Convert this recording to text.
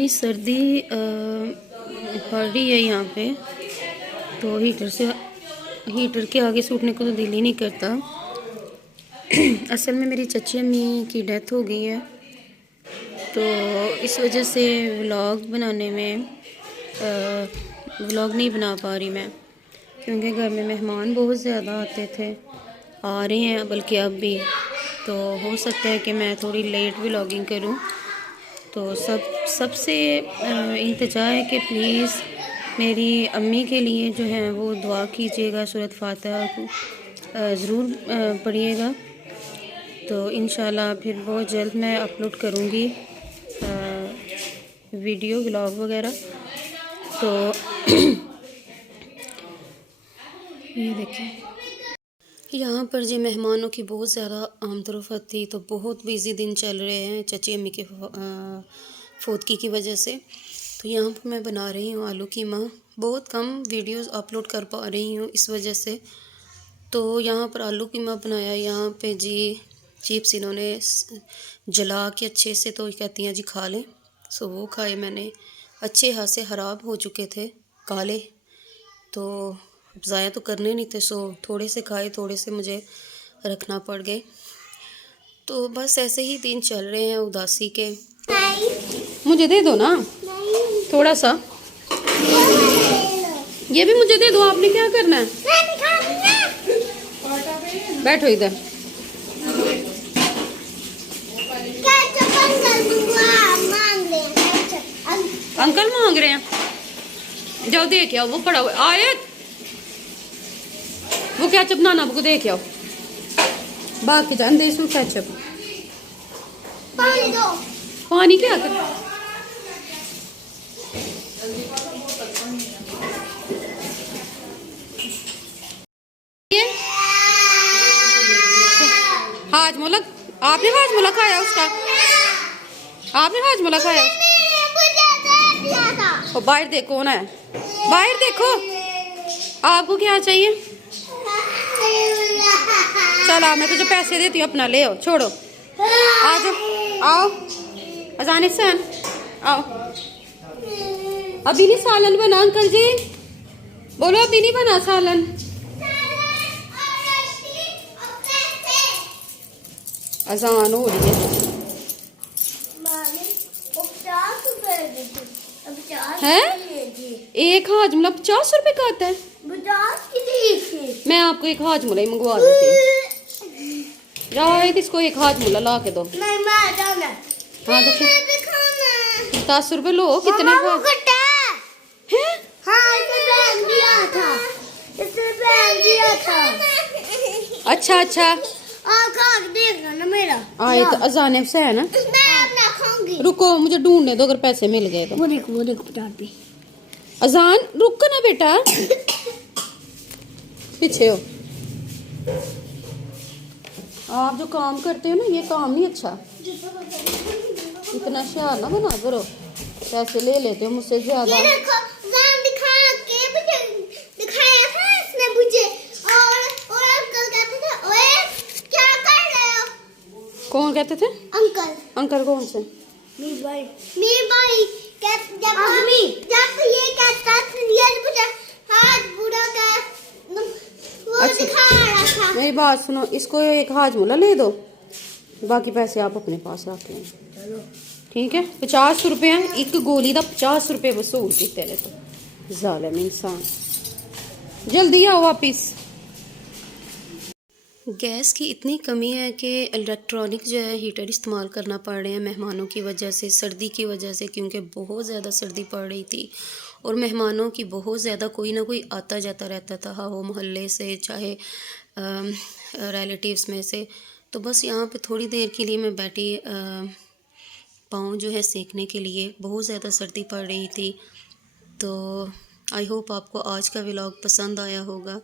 इतनी सर्दी पड़ रही है यहाँ पे, तो हीटर के आगे सूटने को तो दिल ही नहीं करता। असल में मेरी चची अम्मी की डेथ हो गई है, तो इस वजह से व्लॉग बनाने में व्लॉग नहीं बना पा रही मैं, क्योंकि घर में मेहमान बहुत ज़्यादा आते थे, आ रहे हैं बल्कि अब भी। तो हो सकता है कि मैं थोड़ी लेट व्लॉगिंग करूं। तो सबसे इंतजा है कि प्लीज़ मेरी अम्मी के लिए जो है वो दुआ कीजिएगा, सूरत फातिहा को ज़रूर पढ़िएगा। तो इंशाल्लाह फिर बहुत जल्द मैं अपलोड करूँगी वीडियो व्लॉग वगैरह। तो ये देखें, यहाँ पर जो मेहमानों की बहुत ज़्यादा आमतरफ़त थी, तो बहुत बिज़ी दिन चल रहे हैं चची अम्मी के फोतकी की वजह से। तो यहाँ पर मैं बना रही हूँ आलू कीमा। बहुत कम वीडियोस अपलोड कर पा रही हूँ इस वजह से। तो यहाँ पर आलू कीमा बनाया। यहाँ पे जी चिप्स इन्होंने जला के अच्छे से, तो कहती हैं जी खा लें, सो वो खाए मैंने। अच्छे हाथ से ख़राब हो चुके थे काले, तो ज़ाया तो करने नहीं थे, सो थोड़े से खाए, थोड़े से मुझे रखना पड़ गए। तो बस ऐसे ही दिन चल रहे हैं उदासी के। मुझे दे दो ना थोड़ा सा, ये भी मुझे दे दो। आपने क्या करना है? बैठो इधर। अंकल मांग रहे हैं, जाओ दे के आओ। वो पड़ा हुआ आयत, वो केचप नाना को दे के आओ। बाकी जान दे इसमें केचप। पानी दो। पानी क्या कर? हाजमोला, आपने हाजमोला खाया उसका? आपने हाजमोला खाया? तो बाहर देखो, कौन है बाहर? देखो आपको क्या चाहिए? चलो मैं तुझे पैसे देती हूँ, अपना ले आओ। छोड़ो, आ जाओ, आओ अजान से आओ। अभी नहीं सालन बना अंकल जी, बोलो अभी नहीं बना सालन। अजान हो रही है। एक हाजमोला 50 रुपए का आता है। मैं आपको एक हाजमोला ही मंगवा देती हूँ। जाओ इसको एक हाजमोला ला के दो। हाँ तो 10 रुपए लो। कितने का है? अच्छा अच्छा, आए तो अजान से है ना। रुको मुझे ढूंढने दो, अगर पैसे मिल गए तो। अजान रुको ना बेटा, पीछे हो। आप जो काम करते हो ना, ये काम नहीं अच्छा। इतना शार ना बना करो, पैसे ले लेते हो मुझसे ज्यादा। कौन कहते थे? अंकल। अंकल कौन से? मीर भाई। मीर भाई जब ये कहता हाथ बुरा का वो दिखा रहा था। मेरी बात सुनो, इसको एक हाजमोला ले दो, बाकी पैसे आप अपने पास रख लें। ठीक है? 50 रुपये हैं एक गोली का, 50 रुपये वसूल किते ने। तो जालिम इंसान, जल्दी आओ वापिस। गैस की इतनी कमी है कि इलेक्ट्रॉनिक जो है हीटर इस्तेमाल करना पड़ रहे हैं मेहमानों की वजह से, सर्दी की वजह से, क्योंकि बहुत ज़्यादा सर्दी पड़ रही थी। और मेहमानों की बहुत ज़्यादा कोई ना कोई आता जाता रहता था, वो मोहल्ले से चाहे रिलेटिव्स में से। तो बस यहाँ पे थोड़ी देर के लिए मैं बैठी, पाँव जो है सेकने के लिए। बहुत ज़्यादा सर्दी पड़ रही थी। तो आई होप आपको आज का व्लॉग पसंद आया होगा।